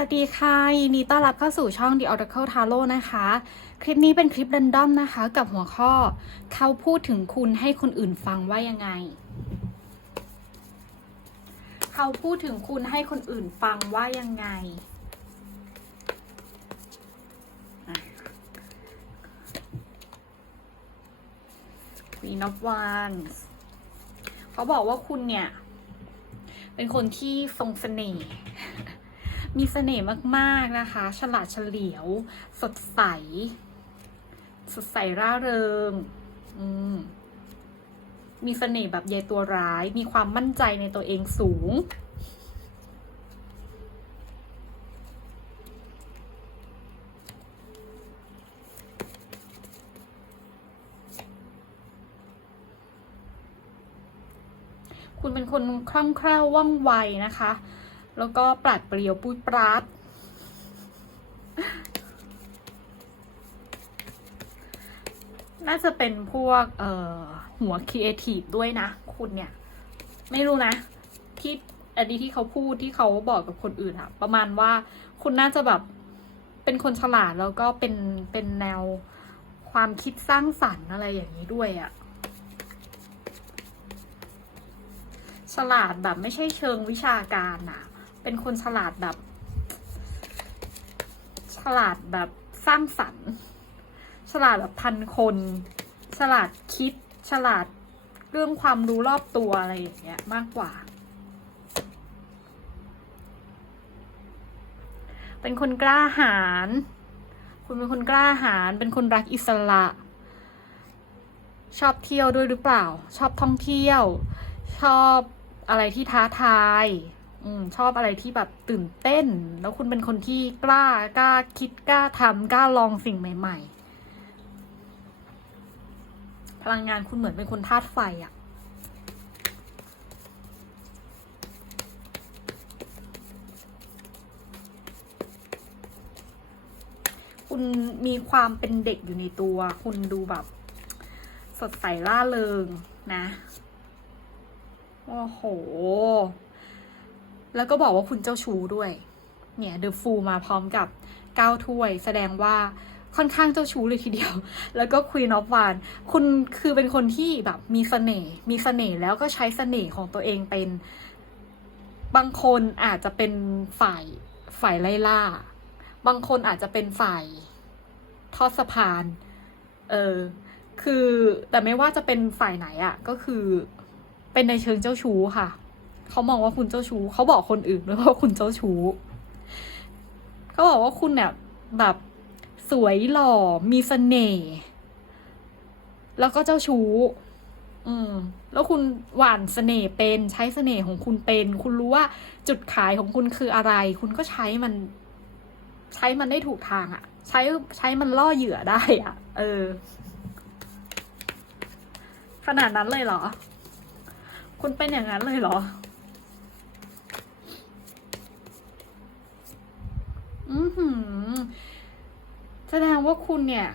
วัสดีค่ะยินดีต้อนรับเข้าสู่ช่อง The Oracle Tarot นะคะ คลิปนี้เป็นคลิป r รนดอมนะคะ กับหัวข้อ เขาพูดถึงคุณให้คนอื่นฟังว่ายังไง เขาพูดถึงคุณให้คนอื่นฟังว่ายังไงอะ Queen of Wands เขาบอกว่าคุณเนี่ย เป็นคนที่ทรงเสน่ห์ มีเสน่ห์มากๆนะคะ ฉลาดเฉลียว สดใส สดใสร่าเริง อืมมีเสน่ห์แบบใยตัวร้าย มีความมั่นใจในตัวเองสูง คุณเป็นคนคล่องแคล่วว่องไวนะคะ แล้วก็ปราดเปรียวปุ้ยปราด น่าจะเป็นพวกเอ่อหัวครีเอทีฟด้วยนะ คุณเนี่ย ไม่รู้นะ ที่อันนี้ที่เขาพูดที่เขาบอกกับคนอื่นอะประมาณว่าคุณน่าจะแบบเป็นคนฉลาดแล้วก็เป็นเป็นแนวความคิดสร้างสรรค์อะไรอย่างนี้ด้วยอะฉลาดแบบไม่ใช่เชิงวิชาการนะ เป็นคนฉลาดแบบ ฉลาดแบบสร้างสรรค์ ฉลาดแบบทันคน ฉลาดคิด ฉลาดเรื่องความรู้รอบตัวอะไรอย่างเงี้ยมากกว่า เป็นคนกล้าหาญคุณเป็นคนกล้าหาญเป็นคนรักอิสระ ชอบเที่ยวด้วยหรือเปล่า ชอบท่องเที่ยว ชอบอะไรที่ท้าทาย อืมชอบอะไรที่แบบตื่นเต้น แล้วคุณเป็นคนที่กล้ากล้าคิดกล้าทำกล้าลองสิ่งใหม่ ๆ พลังงานคุณเหมือนเป็นคนธาตุไฟอะคุณมีความเป็นเด็กอยู่ในตัว คุณดูแบบ สดใสร่าเริงนะ โอ้โห แล้วก็บอกว่าคุณเจ้าชู้ด้วย เนี่ยเดอะฟูมาพร้อมกับเก้าถ้วย แสดงว่าค่อนข้างเจ้าชู้เลยทีเดียว แล้วก็ควีนอ f วานคุณคือเป็นคนที่แบบมีเสน่ห์ มีเสน่ห์แล้วก็ใช้เสน่ห์ของตัวเองเป็น บางคนอาจจะเป็นฝ่ายฝ่ายไล่ล่า บางคนอาจจะเป็นฝ่ายทอดสะพาน เออ คือแต่ไม่ว่าจะเป็นฝ่ายไหนอะ ก็คือเป็นในเชิงเจ้าชู้ค่ะ เขามองว่าคุณเจ้าชู้เขาบอกคนอื่นด้วยว่าคุณเจ้าชู้เขาบอกว่าคุณเนี่ยแบบสวยหล่อมีเสน่ห์แล้วก็เจ้าชู้ อืม แล้วคุณหวานเสน่ห์เป็นใช้เสน่ห์ของคุณเป็น คุณรู้ว่าจุดขายของคุณคืออะไร คุณก็ใช้มัน ใช้มันได้ถูกทางอะใช้ใช้มันล่อเหยื่อได้อะ เออ ขนาดนั้นเลยเหรอ คุณเป็นอย่างนั้นเลยเหรอ อือหือ แสดงว่าคุณเนี่ย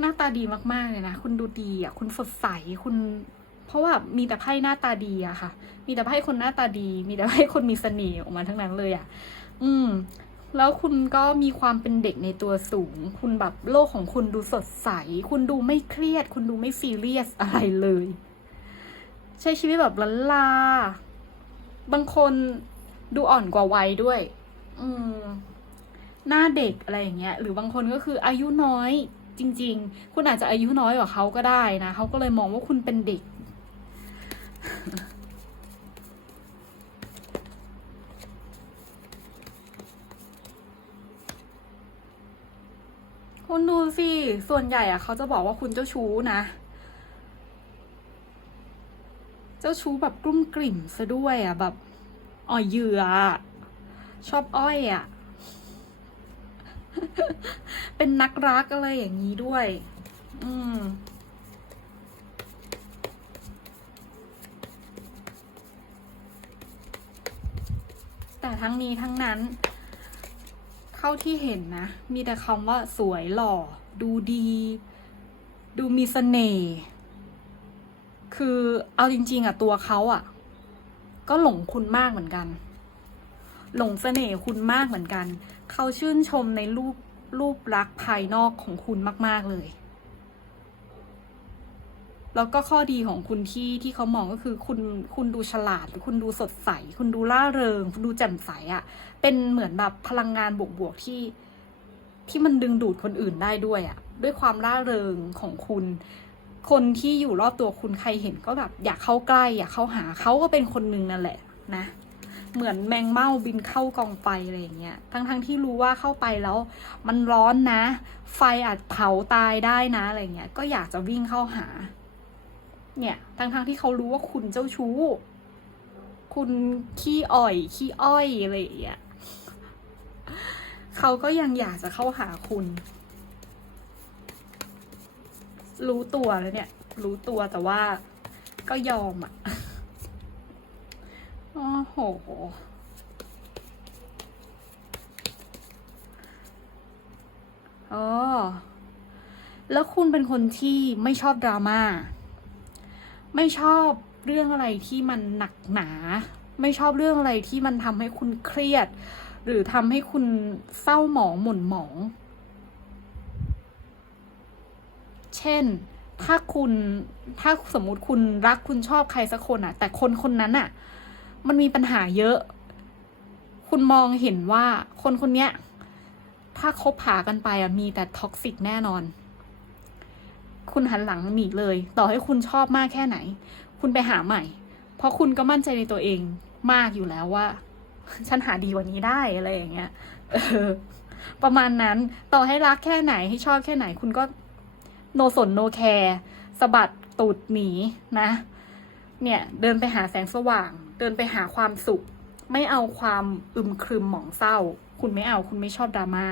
หน้าตาดีมากๆเลยนะ คุณดูดีอะ คุณสดใส คุณ เพราะว่ามีแต่ไพ่หน้าตาดีอะค่ะ มีแต่ไพ่คนหน้าตาดี มีแต่ไพ่คนมีเสน่ห์ออกมาทั้งนั้นเลยอะอืม แล้วคุณก็มีความเป็นเด็กในตัวสูง คุณแบบโลกของคุณดูสดใส คุณดูไม่เครียด คุณดูไม่ซีเรียสอะไรเลย ใช้ชีวิตแบบล้นลา บางคนดูอ่อนกว่าวัยด้วย อืม หน้าเด็กอะไรอย่างเงี้ยหรือบางคนก็คืออายุน้อยจริง ๆ คุณอาจจะอายุน้อยกว่าเขาก็ได้นะเขาก็เลยมองว่าคุณเป็นเด็ก คุณดูสิส่วนใหญ่อะเขาจะบอกว่าคุณเจ้าชู้นะ เจ้าชู้แบบกลุ้มกลิ่มซะด้วยอะแบบอ่อยเหยื่อชอบอ้อยอะ เป็นนักรักอะไรอย่างนี้ด้วย อืม แต่ทั้งนี้ทั้งนั้นเท่าที่เห็นนะ มีแต่คำว่าสวยหล่อ ดูดี ดูมีเสน่ห์ คือเอาจริง ๆ อะ ตัวเขาอะ ก็หลงคุณมากเหมือนกัน หลงเสน่ห์คุณมากเหมือนกัน เขาชื่นชมในรูปรูปลักษณ์ภายนอกของคุณมาก ๆ เลย แล้วก็ข้อดีของคุณที่ที่เขามองก็คือคุณคุณดูฉลาดหรือคุณดูสดใส คุณดูล่าเริง คุณดูแจ่มใสอะ่ะ เป็นเหมือนแบบพลังงานบวกๆที่ที่มันดึงดูดคนอื่นได้ด้วยอะ่ะ ด้วยความล่าเริงของคุณ คนที่อยู่รอบตัวคุณใครเห็นก็แบบ อยากเข้าใกล้อยากเข้าหาเขาก็เป็นคนหนึ่งนั่นแหละนะ เหมือนแมงเม่าบินเข้ากองไฟอะไรอย่างเงี้ย ทั้งๆที่รู้ว่าเข้าไปแล้ว มันร้อนนะ ไฟอาจเผาตายได้นะอะไรเงี้ย ก็อยากจะวิ่งเข้าหา เนี่ย ทั้งๆที่เขารู้ว่าคุณเจ้าชู้ คุณขี้อ่อย ขี้อ้อยอะไรอย่างเงี้ยเขาก็ยังอยากจะเข้าหาคุณ รู้ตัวแล้วเนี่ย รู้ตัวแต่ว่าก็ยอมอะ โหอ๋อแล้วคุณเป็นคนที่ไม่ชอบดราม่า ไม่ชอบเรื่องอะไรที่มันหนักหนา ไม่ชอบเรื่องอะไรที่มันทำให้คุณเครียด หรือทำให้คุณเศร้าหมองหม่นหมอง เช่น ถ้าคุณ ถ้าสมมุติคุณรักคุณชอบใครสักคนอะแต่คนคนนั้นอะ มันมีปัญหาเยอะ คุณมองเห็นว่าคนคนเนี้ย ถ้าคบหากันไปอะมีแต่ท็อกซิกแน่นอน คุณหันหลังหนีเลย ต่อให้คุณชอบมากแค่ไหน คุณไปหาใหม่ เพราะคุณก็มั่นใจในตัวเองมากอยู่แล้วว่า ฉันหาดีกว่านี้ได้อะไรอย่างเงี้ยประมาณนั้นต่อให้รักแค่ไหนให้ชอบแค่ไหน คุณก็โนสนโนแคร์สะบัดตูดหนีนะ เนี่ย เดินไปหาแสงสว่าง เดินไปหาความสุข ไม่เอาความอึมครึมหมองเศร้า คุณไม่เอาคุณไม่ชอบดราม่า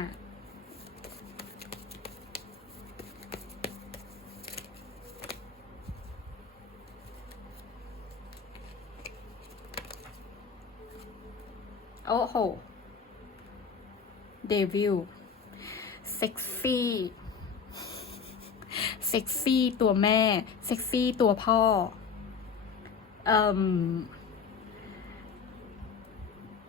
โอ้โห เดวิล เซ็กซี่ เซ็กซี่ตัวแม่ เซ็กซี่ตัวพ่อ เอ่ม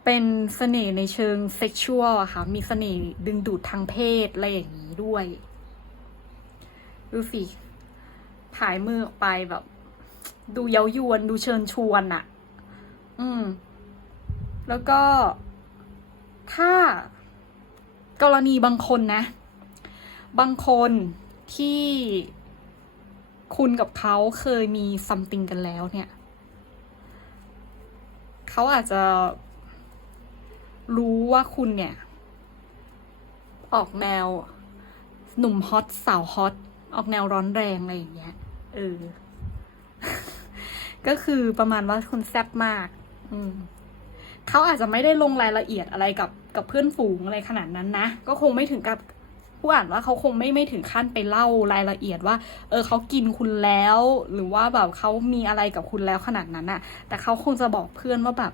เป็นเสน่ห์ในเชิงเซ็กชวลอะค่ะ มีเสน่ห์ดึงดูดทางเพศ อะไรอย่างนี้ด้วย ดูสิผายมือออกไปแบบ ดูเย้ายวน ดูเชิญชวนอะอืม แล้วก็ ถ้ากรณีบางคนนะ บางคนที่คุณกับเขาเคยมีซัมติงกันแล้วเนี่ย เขาอาจจะ รู้ว่าคุณเนี่ย ออกแนว หนุ่มฮอตสาวฮอตออกแนวร้อนแรงอะไรอย่างเงี้ยเออ ก็คือประมาณว่าคุณแซ่บมาก อืมเขาอาจจะไม่ได้ลงรายละเอียดอะไรกับกับเพื่อนฝูงอะไรขนาดนั้นนะ ก็คงไม่ถึงกับผู้อ่านว่าเขาคงไม่ไม่ถึงขั้นไปเล่ารายละเอียดว่า เออเขากินคุณแล้ว หรือว่าแบบเขามีอะไรกับคุณแล้วขนาดนั้นอะแต่เขาคงจะบอกเพื่อนว่าแบบ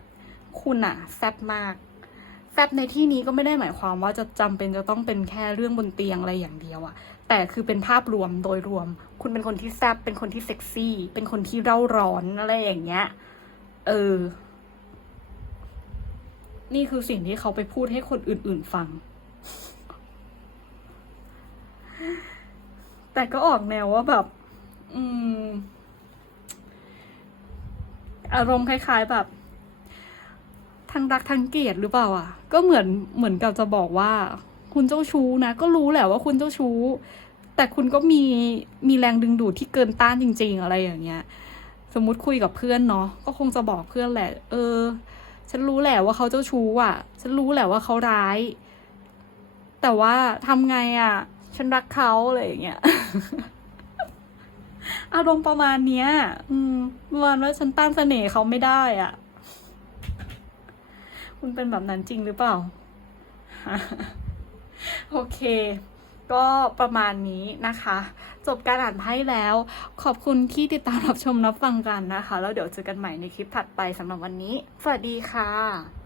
คุณอะแซ่บมาก แซบในที่นี้ก็ไม่ได้หมายความว่าจะจำเป็นจะต้องเป็นแค่เรื่องบนเตียงอะไรอย่างเดียวอะแต่คือเป็นภาพรวมโดยรวม คุณเป็นคนที่แซบเป็นคนที่เซ็กซี่ เป็นคนที่เร่าร้อนอะไรอย่างเงี้ย เออ นี่คือสิ่งที่เขาไปพูดให้คนอื่น ๆ ฟัง แต่ก็ออกแนวว่าแบบ อืม อารมณ์คล้าย ๆ แบบ ทั้งรักทั้งเกลียดหรือเปล่าอะ ก็เหมือนเหมือนกับจะบอกว่า คุณเจ้าชู้นะ ก็รู้แหละว่าคุณเจ้าชู้ แต่คุณก็มีมีแรงดึงดูดที่เกินต้านจริง ๆ อะไรอย่างเงี้ย สมมุติคุยกับเพื่อนเนาะก็คงจะบอกเพื่อนแหละ เออ ฉันรู้แหละว่าเขาเจ้าชู้อะ ฉันรู้แหละว่าเขาร้าย แต่ว่าทำไงอะ ฉันรักเขาอะไรอย่างเงี้ยอารมณ์ประมาณเนี้ย อืมประมาณว่าฉันต้านเสน่ห์เขาไม่ได้อะ คุณเป็นแบบนั้นจริงหรือเปล่า โอเค ก็ประมาณนี้นะคะ จบการอ่านไพ่แล้ว ขอบคุณที่ติดตามรับชมรับฟังกันนะคะ แล้วเดี๋ยวเจอกันใหม่ในคลิปถัดไปสำหรับวันนี้ สวัสดีค่ะ